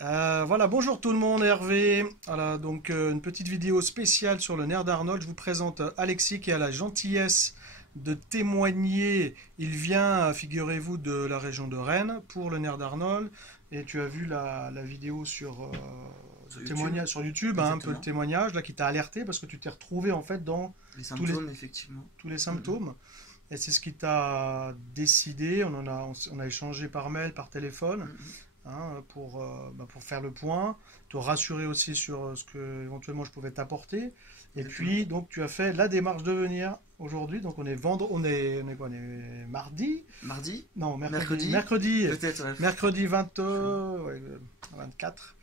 Voilà, bonjour tout le monde, Hervé. Voilà, donc une petite vidéo spéciale sur le nerf d'Arnold. Je vous présente Alexis qui a la gentillesse de témoigner. Il vient, figurez-vous, de la région de Rennes pour le nerf d'Arnold. Et tu as vu la vidéo Sur YouTube, témoignage sur YouTube, hein, un peu de exactement. témoignage là qui t'a alerté parce que tu t'es retrouvé en fait dans Les tous les, symptômes, effectivement. tous les Mhm. symptômes. Et c'est ce qui t'a décidé. On a échangé par mail, par téléphone, Mhm. hein, pour faire le point, te rassurer aussi sur ce que éventuellement je pouvais t'apporter. Et Exactement. puis donc tu as fait la démarche de venir aujourd'hui. Donc on est quoi, on est mardi? Mardi, Non, mercredi. mercredi, Mercredi, peut-être, ouais. mercredi 20, ouais, 24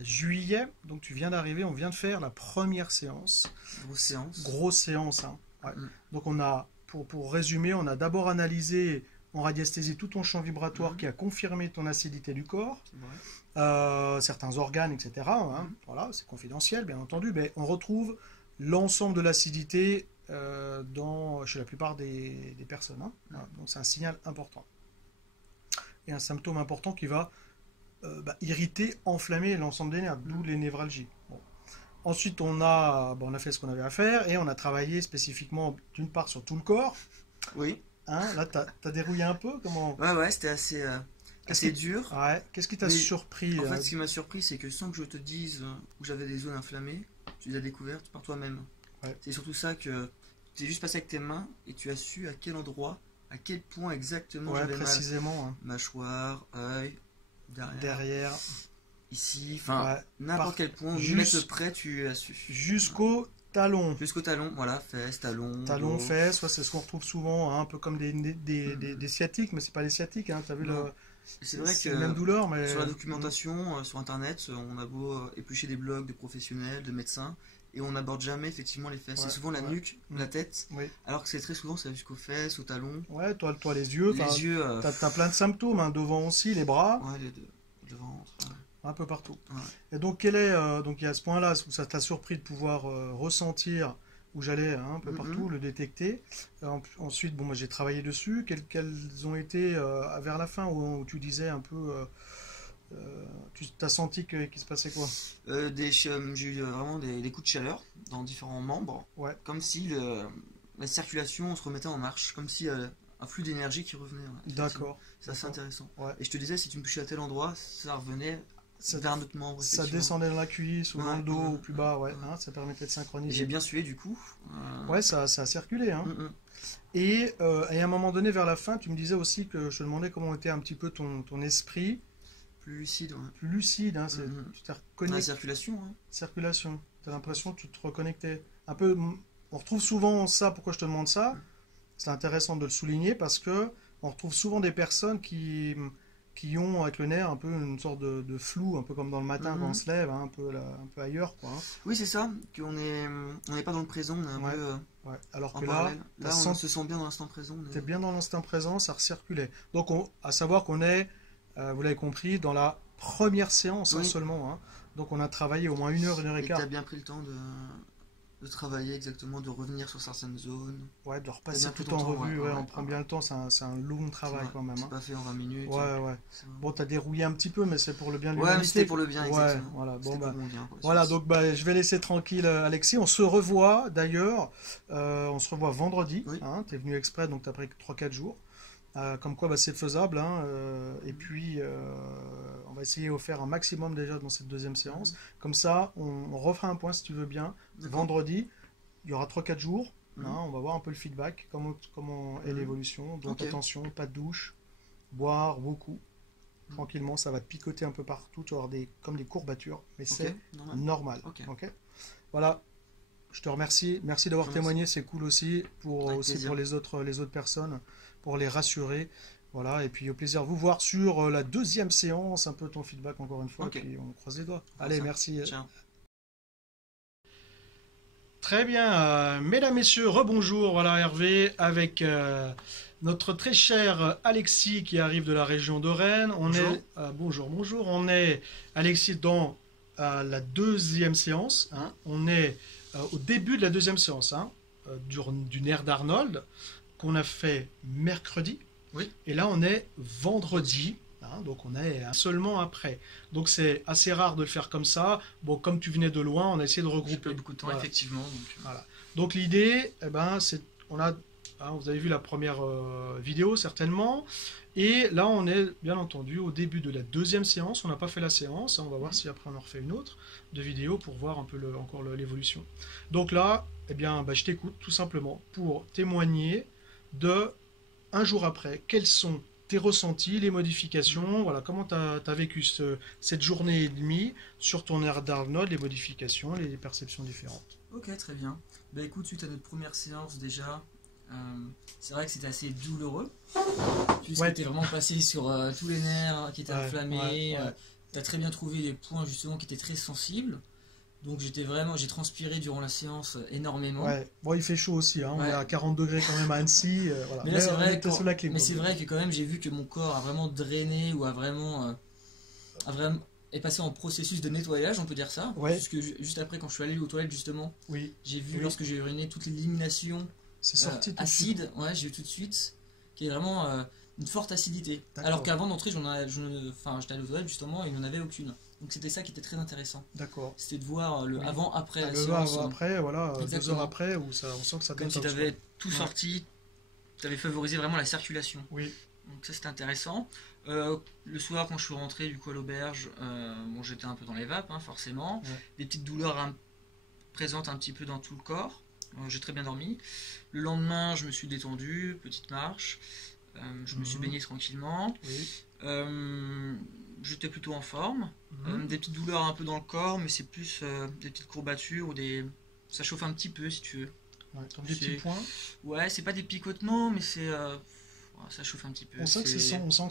juillet. Donc tu viens d'arriver, on vient de faire la première séance. Grosse séance. Grosse séance, hein. Ouais. Mhm. Donc on a, pour résumer, on a d'abord analysé en radiesthésie tout ton champ vibratoire Mhm. qui a confirmé ton acidité du corps, Ouais. certains organes, etc. Hein. Mhm. Voilà, c'est confidentiel, bien entendu, mais on retrouve l'ensemble de l'acidité chez la plupart des personnes, hein. Voilà. Donc c'est un signal important. Et un symptôme important qui va irriter, enflammer l'ensemble des nerfs, d'où Mhm. les névralgies. Bon. Ensuite, on a fait ce qu'on avait à faire et on a travaillé spécifiquement d'une part sur tout le corps. Oui. Hein, là, t'as dérouillé un peu. Comment Ouais, ouais, c'était Qu'est-ce assez qui, dur. ouais, qu'est-ce qui t'a Mais surpris en fait, ce qui m'a surpris, c'est que sans que je te dise où j'avais des zones inflammées, tu les as découvertes par toi-même. Ouais, C'est surtout ça que tu es juste passé avec tes mains et tu as su à quel endroit, à quel point exactement ouais, j'avais mal. précisément, hein. Mâchoire, œil, derrière, Derrière, ici, enfin, ouais, n'importe quel point, millimètre jus- près, tu as su. Voilà. jusqu'au talon. Jusqu'au talon, voilà, fesses, talon, Talon, dos. fesses, ouais, c'est ce qu'on retrouve souvent, hein, un peu comme des sciatiques, mais c'est pas les sciatiques. Hein, t'as vu Non. C'est vrai c'est la même que douleur, mais sur la documentation, sur internet, on a beau éplucher des blogs de professionnels, de médecins, et on n'aborde jamais effectivement les fesses. C'est ouais, souvent la ouais, nuque, mm, la tête, oui. alors que c'est très souvent ça va jusqu'aux fesses, au talon, Ouais, toi les yeux, les yeux, t'as plein de symptômes, hein, devant aussi, les bras. ouais, le ventre. Un peu partout. Ouais. Et donc, donc il y a ce point-là où ça t'a surpris de pouvoir ressentir où j'allais, hein, un peu partout, Mhm. le détecter. Ensuite, bon, moi j'ai travaillé dessus. Quelles ont été vers la fin où tu disais un peu, tu t'as senti qu'il se passait quoi? J'ai eu vraiment des coups de chaleur dans différents membres, Ouais, comme si la circulation se remettait en marche, comme si un flux d'énergie qui revenait. Ouais, effectivement. d'accord, C'est assez d'accord. intéressant. Ouais, Et je te disais, si tu me touchais à tel endroit, ça revenait ça, vers un autre membre, ça effectivement. descendait dans la cuisse ou Ouais, dans le dos ouais, ou plus bas, ouais, ouais. hein, ça permettait de Et j'ai synchroniser. bien sué du coup. Ouais, ça a circulé, hein. Mm, mm. Et à un moment donné, vers la fin, tu me disais aussi que je te demandais comment était un petit peu ton esprit. Plus lucide, ouais. Plus lucide, hein, Mm, mm. tu t'es La reconnecté, circulation, hein. circulation, tu as l'impression que tu te reconnectais. Un peu, on retrouve souvent ça, pourquoi je te demande ça, c'est intéressant de le souligner parce que on retrouve souvent des personnes qui ont avec le nerf un peu une sorte de flou, un peu comme dans le matin quand on Mhm. se lève, hein, un peu, un peu ailleurs, quoi, hein. Oui, c'est ça, on n'est pas dans le présent, on est un Ouais, peu ouais. Alors en que là, parallèle. Là, on se sent bien dans l'instant présent. t'es bien dans l'instant présent, ça recirculait. Donc, à savoir qu'on est, vous l'avez compris, dans la première séance, hein, Oui, seulement, hein. Donc on a travaillé au moins une heure et et tu quart. as bien pris le temps de travailler exactement, de revenir sur certaines zones. Ouais, de le Tu as repasser bien pris tout ton en temps, ouais, revue, ouais, ouais, on ouais, prend ouais. bien le temps, c'est un long C'est travail vrai, quand même, c'est hein. pas fait en 20 minutes. Ouais, ouais. C'est vrai. Bon, t'as dérouillé un petit peu, mais c'est pour le bien de Ouais, mais c'était l'humanité. pour le bien, Ouais, exactement. voilà. Bon, C'était pour bah, mon bien, pour la voilà, suite. donc bah, je vais laisser tranquille Alexis. On se revoit d'ailleurs. On se revoit vendredi, Oui. hein. T'es venu exprès, donc t'as pris 3-4 jours. Comme quoi, bah, c'est faisable, hein. Et puis, on va essayer de faire un maximum déjà dans cette deuxième séance. Mhm. Comme ça, on refera un point si tu veux bien. D'accord. Vendredi, il y aura 3-4 jours, hein. Mhm. On va voir un peu le feedback, comment est Mhm. l'évolution. Donc Ok. attention, pas de douche, boire beaucoup. Tranquillement, ça va te picoter un peu partout. Tu vas avoir comme des courbatures, mais Ok, c'est normal. normal. Ok. Ok. Voilà, je te remercie. Merci d'avoir Je te remercie. témoigné, c'est cool aussi Avec aussi plaisir. pour les autres personnes, pour les rassurer. Voilà, et puis au plaisir de vous voir sur la deuxième séance, un peu ton feedback encore une fois, Ok, et puis on croise les doigts. on fera Allez, ça. merci. Ciao. Très bien, mesdames, messieurs, rebonjour, voilà Hervé, avec notre très cher Alexis qui arrive de la région de Rennes. Bonjour. Bonjour, on est, Alexis, dans la deuxième séance, hein. On est au début de la deuxième séance, hein, du nerf d'Arnold, qu'on a fait mercredi. Oui. Et là, on est vendredi. hein, donc on est seulement après. Donc c'est assez rare de le faire comme ça. Bon, comme tu venais de loin, on a essayé de J'ai regrouper. pas beaucoup de temps, Voilà. effectivement. Donc, Voilà. Donc l'idée, eh ben, c'est, on a, hein, vous avez vu la première vidéo certainement, et là on est bien entendu au début de la deuxième séance. On n'a pas fait la séance, hein, on va voir si après on en refait une autre de vidéo pour voir un peu encore l'évolution. Donc là, eh bien, bah, je t'écoute tout simplement pour témoigner de un jour après. Quels sont tes ressentis, les modifications, voilà, comment tu as vécu cette journée et demie sur ton air d'Arnold, les modifications, les perceptions différentes. ok, très bien. Bah écoute, suite à notre première séance déjà, euh, c'est vrai que c'était assez douloureux, puisque Ouais. t'es vraiment passé sur tous les nerfs qui étaient Ouais, inflammés. ouais, ouais. T'as très bien trouvé les points justement qui étaient très sensibles. Donc j'ai transpiré durant la séance énormément. Ouais. Bon, il fait chaud aussi, hein. On Ouais. est à 40 degrés quand même à Annecy. Voilà. Mais là c'est on vrai, était sous la clim. mais c'est vrai que quand même j'ai vu que mon corps a vraiment drainé ou a vraiment est passé en processus de nettoyage, on peut dire ça. Ouais. Puisque juste après quand je suis allé aux toilettes justement, Oui, j'ai vu Oui. lorsque j'ai uriné toute l'élimination c'est sorti tout de suite. acide, ouais, j'ai eu tout de suite, qui est vraiment une forte acidité. D'accord. Alors qu'avant d'entrer, j'étais allé aux toilettes justement et il n'y en avait aucune. Donc c'était ça qui était très intéressant. D'accord. C'était de voir le Oui. avant-après la Le séance. après, voilà, 2 Exactement. heures après, où ça, on sent que ça Comme donne si pas tu le avais choix. tout Ouais. sorti, tu avais favorisé vraiment la circulation. Oui, Donc ça c'était intéressant. Le soir quand je suis rentré du coup à l'auberge, bon, j'étais un peu dans les vapes hein, forcément. Ouais. Des petites douleurs présentes un petit peu dans tout le corps. J'ai très bien dormi. Le lendemain je me suis détendu, petite marche. Je me suis baigné tranquillement. oui. J'étais plutôt en forme. Mhm. Des petites douleurs un peu dans le corps, mais c'est plus des petites courbatures ou des... Ça chauffe un petit peu si tu veux. Ouais, comme des c'est- petits points. Ouais, c'est pas des picotements, mais c'est... ça chauffe un petit peu. On sent que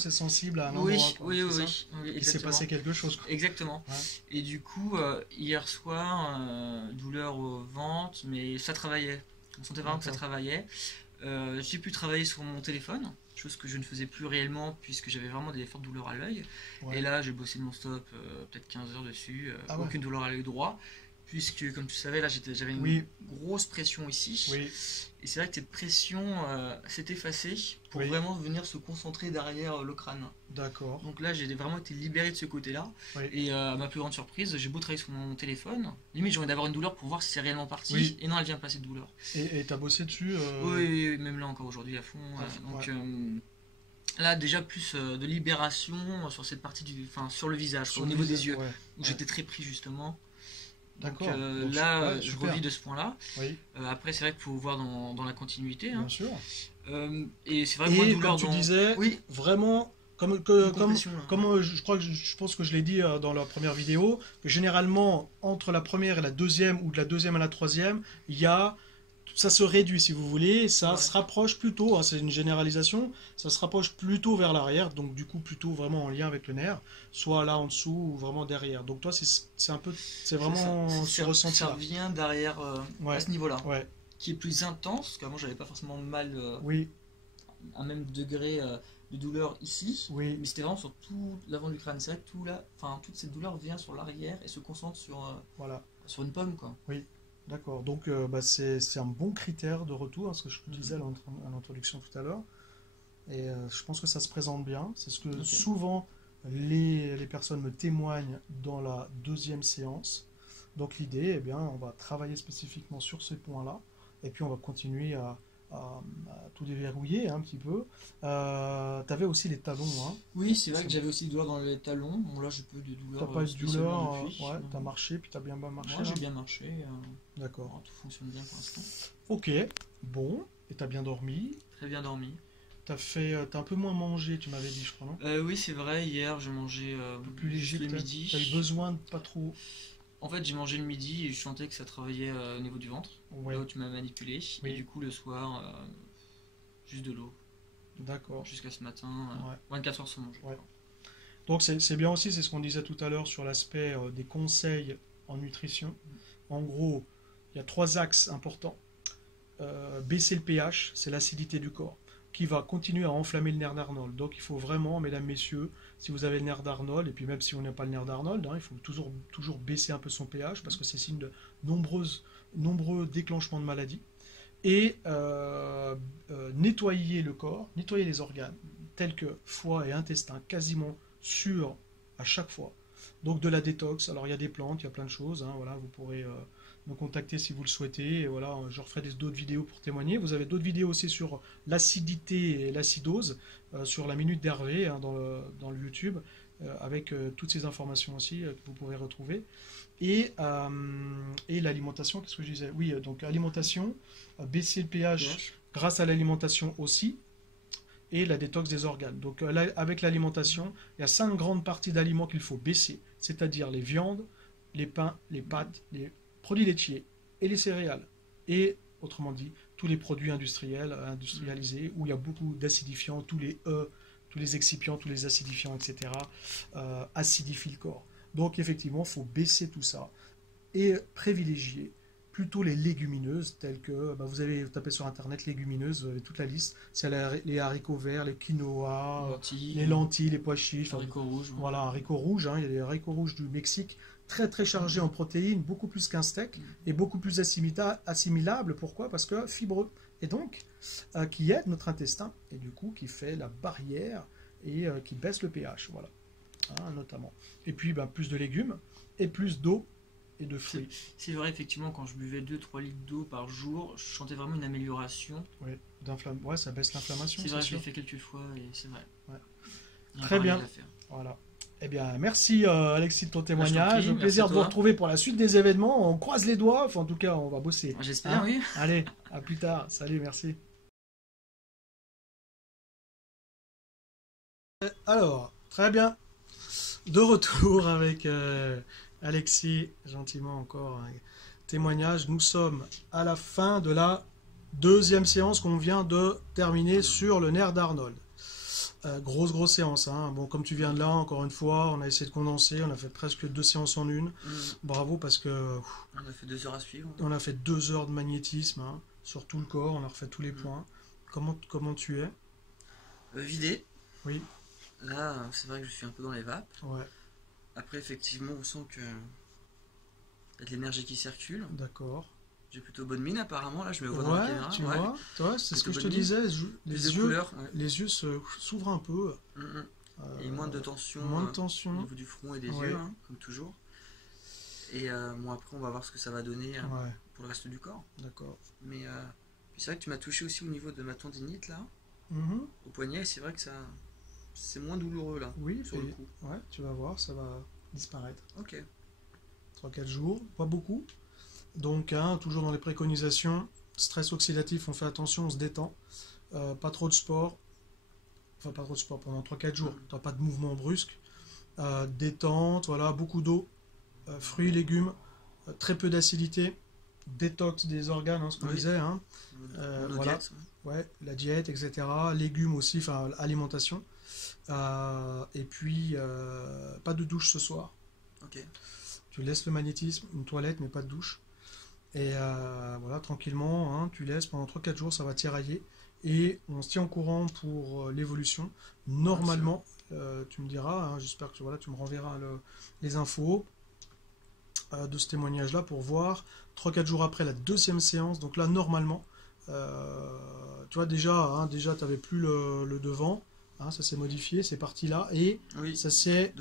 c'est sensible à un Oui, endroit. quoi, oui, c'est oui, ça oui, Il s'est exactement. passé quelque chose. Quoi. Exactement. Ouais. Et du coup, hier soir, douleur au ventre, mais ça travaillait. On sentait vraiment que ça D'accord. travaillait. J'ai pu travailler sur mon téléphone, chose que je ne faisais plus réellement puisque j'avais vraiment des fortes douleurs à l'œil. Ouais. Et là, j'ai bossé non-stop, peut-être 15 heures dessus, Ah ouais. aucune douleur à l'œil droit, puisque comme tu savais, là j'avais une Oui. grosse pression ici. Oui, Et c'est vrai que cette pression s'est effacée pour Oui. vraiment venir se concentrer derrière le crâne. d'accord. Donc là, j'ai vraiment été libéré de ce côté-là. Oui. Et à ma plus grande surprise, j'ai beau travailler sur mon téléphone. Limite, j'ai envie d'avoir une douleur pour voir si c'est réellement parti. Oui. Et non, elle vient pas cette douleur. Et t'as bossé dessus Oui, oui, même là encore aujourd'hui à fond. Donc ouais. là, déjà plus de libération sur cette partie enfin, sur le visage, sur au le niveau des visage, yeux, ouais, où ouais. j'étais très pris justement. D'accord. Donc Donc, là, ouais, je super. revis de ce point-là. Oui, Après, c'est vrai qu'il faut voir dans la continuité. bien Hein. sûr. Et c'est vrai que moi, Et douleur comme tu dans... disais, Oui, vraiment, comme, une comme, compression, là. comme je pense que je l'ai dit dans la première vidéo, que généralement, entre la première et la deuxième, ou de la deuxième à la troisième, il y a... Ça se réduit, si vous voulez, ça Ouais. se rapproche plutôt, hein, c'est une généralisation, ça se rapproche plutôt vers l'arrière, donc du coup plutôt vraiment en lien avec le nerf, soit là en dessous ou vraiment derrière. Donc toi, c'est un peu, c'est vraiment C'est ce ça, ressenti ça là. revient derrière Ouais. à ce niveau-là, Ouais, qui est plus intense, parce qu'avant j'avais pas forcément mal oui, un même degré de douleur ici, oui, mais c'était vraiment sur tout l'avant du crâne. C'est vrai que toute cette douleur vient sur l'arrière et se concentre voilà. sur une pomme, quoi. D'accord, donc bah, c'est un bon critère de retour, ce que je disais à l'introduction tout à l'heure. Et je pense que ça se présente bien. C'est ce que Ok. souvent les personnes me témoignent dans la deuxième séance. Donc l'idée, eh bien, on va travailler spécifiquement sur ces points-là. Et puis on va continuer à tout déverrouiller un petit peu. Tu avais aussi les talons. Hein. Oui, c'est vrai que j'avais aussi des douleurs dans les talons. Bon, là, j'ai peu de douleurs. T'as pas eu de spécialement douleur, depuis. ouais, t'as marché, puis t'as bien marché. Moi, là. j'ai bien marché. D'accord. Bon, tout fonctionne bien pour l'instant. Ok, bon, et t'as bien dormi. Très bien dormi. T'as un peu moins mangé, tu m'avais dit, je crois, non? Oui, c'est vrai. Hier, j'ai mangé Un peu plus léger, le peut-être. midi. T'as eu besoin de pas trop. En fait, j'ai mangé le midi et je sentais que ça travaillait au niveau du ventre. Ouais, Là où tu m'as manipulé. Oui. Et du coup, le soir, juste de l'eau. d'accord. Jusqu'à ce matin, Ouais. 24 heures sans manger. Ouais. Donc c'est bien aussi, c'est ce qu'on disait tout à l'heure sur l'aspect des conseils en nutrition. En gros, il y a 3 axes importants. Baisser le pH, c'est l'acidité du corps, qui va continuer à enflammer le nerf d'Arnold. Donc il faut vraiment, mesdames, messieurs, si vous avez le nerf d'Arnold, et puis même si on n'a pas le nerf d'Arnold, hein, il faut toujours baisser un peu son pH, parce que c'est signe de nombreux déclenchements de maladies. Et nettoyer le corps, nettoyer les organes, tels que foie et intestin, quasiment sûr à chaque fois. Donc de la détox, alors il y a des plantes, il y a plein de choses, hein, voilà, vous pourrez me contacter si vous le souhaitez, et voilà, je referai d'autres vidéos pour témoigner. Vous avez d'autres vidéos aussi sur l'acidité et l'acidose, sur la minute d'Hervé, hein, dans le YouTube, avec toutes ces informations aussi que vous pourrez retrouver. Et l'alimentation, qu'est-ce que je disais? Oui, donc alimentation, baisser le pH grâce à l'alimentation aussi, et la détox des organes. Donc avec l'alimentation, il y a 5 grandes parties d'aliments qu'il faut baisser, c'est-à-dire les viandes, les pains, les pâtes, les produits laitiers et les céréales. Et autrement dit, tous les produits industrialisés, où il y a beaucoup d'acidifiants, tous les excipients, tous les acidifiants, etc., acidifient le corps. Donc effectivement, il faut baisser tout ça et privilégier plutôt les légumineuses, telles que, vous avez tapé sur internet légumineuses, vous avez toute la liste, c'est les haricots verts, les quinoa, les lentilles, les pois chiches, haricots rouges. Voilà, haricots rouges, hein, il y a les haricots rouges du Mexique, très très chargés en protéines, beaucoup plus qu'un steak, et beaucoup plus assimilables. Pourquoi? Parce que fibreux, et donc qui aide notre intestin, et du coup qui fait la barrière, et qui baisse le pH, voilà, hein, notamment. Et puis plus de légumes, et plus d'eau, et de fruits. C'est vrai, effectivement, quand je buvais 2-3 litres d'eau par jour, je sentais vraiment une amélioration. Ouais, ça baisse l'inflammation. C'est vrai, je l'ai fait quelques fois et c'est vrai. Ouais. Très bien. Voilà. Eh bien, merci Alexis de ton témoignage. Plaisir de vous retrouver pour la suite des événements. On croise les doigts. Enfin, en tout cas, on va bosser. J'espère, oui. Allez, à plus tard. Salut, merci. Alors, très bien. De retour avec Alexis, gentiment encore un témoignage. Nous sommes à la fin de la deuxième séance qu'on vient de terminer sur le nerf d'Arnold. Grosse séance, hein. Bon, comme tu viens de là, encore une fois, on a essayé de condenser, on a fait presque 2 séances en une. Bravo, parce que on a fait 2 heures à suivre. On a fait 2 heures de magnétisme, hein, sur tout le corps, on a refait tous les points. Comment tu es? Vidé. Oui. Là, c'est vrai que je suis un peu dans les vapes. Ouais. Après, effectivement, on sent que y a de l'énergie qui circule. D'accord. J'ai plutôt bonne mine, apparemment. Là, je me vois dans la caméra. Tu vois, toi, c'est ce que je te disais. Les yeux s'ouvrent un peu. Et moins de tension. Au niveau du front et des yeux, hein, comme toujours. Et bon, après, on va voir ce que ça va donner pour le reste du corps. D'accord. Mais c'est vrai que tu m'as touché aussi au niveau de ma tendinite, là. Au poignet, c'est vrai que ça... C'est moins douloureux là, sur le coup. Ouais, tu vas voir, ça va disparaître. Ok. 3-4 jours, pas beaucoup. Donc, toujours dans les préconisations, stress oxydatif, on fait attention, on se détend. Pas trop de sport. Enfin, pas trop de sport pendant 3-4 jours. T'as pas de mouvement brusque. Détente, voilà, beaucoup d'eau. Fruits, légumes, très peu d'acidité. Détox des organes, hein, ce qu'on disait. Hein. Voilà. Diète, ouais, la diète, etc. Légumes aussi, enfin, alimentation. Et puis, pas de douche ce soir. Ok. Tu laisses le magnétisme, une toilette, mais pas de douche. Et voilà, tranquillement, hein, tu laisses pendant 3-4 jours, ça va tirailler. Et on se tient au courant pour l'évolution. Normalement, tu me diras, hein, j'espère que tu me renverras les infos de ce témoignage-là pour voir 3-4 jours après la deuxième séance. Donc là, normalement, tu vois, déjà tu n'avais plus le devant. Hein, ça s'est modifié, c'est parti là. Et ça s'est...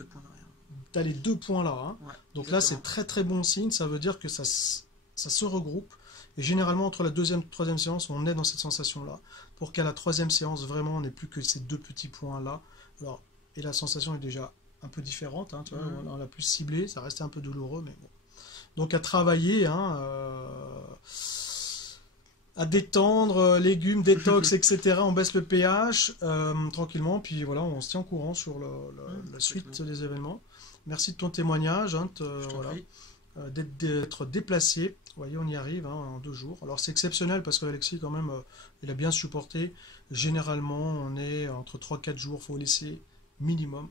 Tu as les 2 points là. Hein. Ouais, donc là, c'est très très bon signe. Ça veut dire que ça se regroupe. Et généralement, entre la deuxième et la troisième séance, on est dans cette sensation-là. Pour qu'à la troisième séance, vraiment, on n'ait plus que ces 2 petits points-là. Alors, et la sensation est déjà un peu différente. Hein, tu vois, on l'a plus ciblé. Ça restait un peu douloureux, mais bon. Donc, à travailler, hein, à détendre, légumes, détox, etc. On baisse le pH tranquillement. Puis voilà, on se tient au courant sur la suite des événements. Merci de ton témoignage. Hein, d'être déplacé. Vous voyez, on y arrive, hein, en 2 jours. Alors c'est exceptionnel parce qu'Alexis, quand même, il a bien supporté. Généralement, on est entre 3-4 jours, il faut laisser minimum,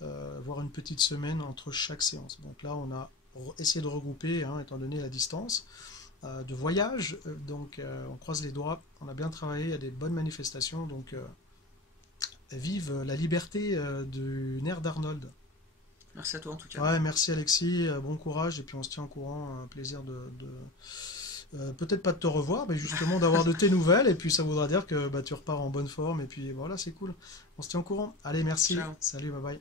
voire une petite semaine entre chaque séance. Donc là, on a essayé de regrouper, hein, étant donné la distance de voyage. Donc on croise les doigts, on a bien travaillé, il y a des bonnes manifestations. Donc vive la liberté du nerf d'Arnold. Merci à toi en tout cas. Ouais, merci Alexis, bon courage et puis on se tient au courant, plaisir peut-être pas de te revoir, mais justement d'avoir de tes nouvelles et puis ça voudra dire que tu repars en bonne forme et puis voilà, c'est cool. On se tient au courant. Allez, merci. Ciao. Salut, bye bye.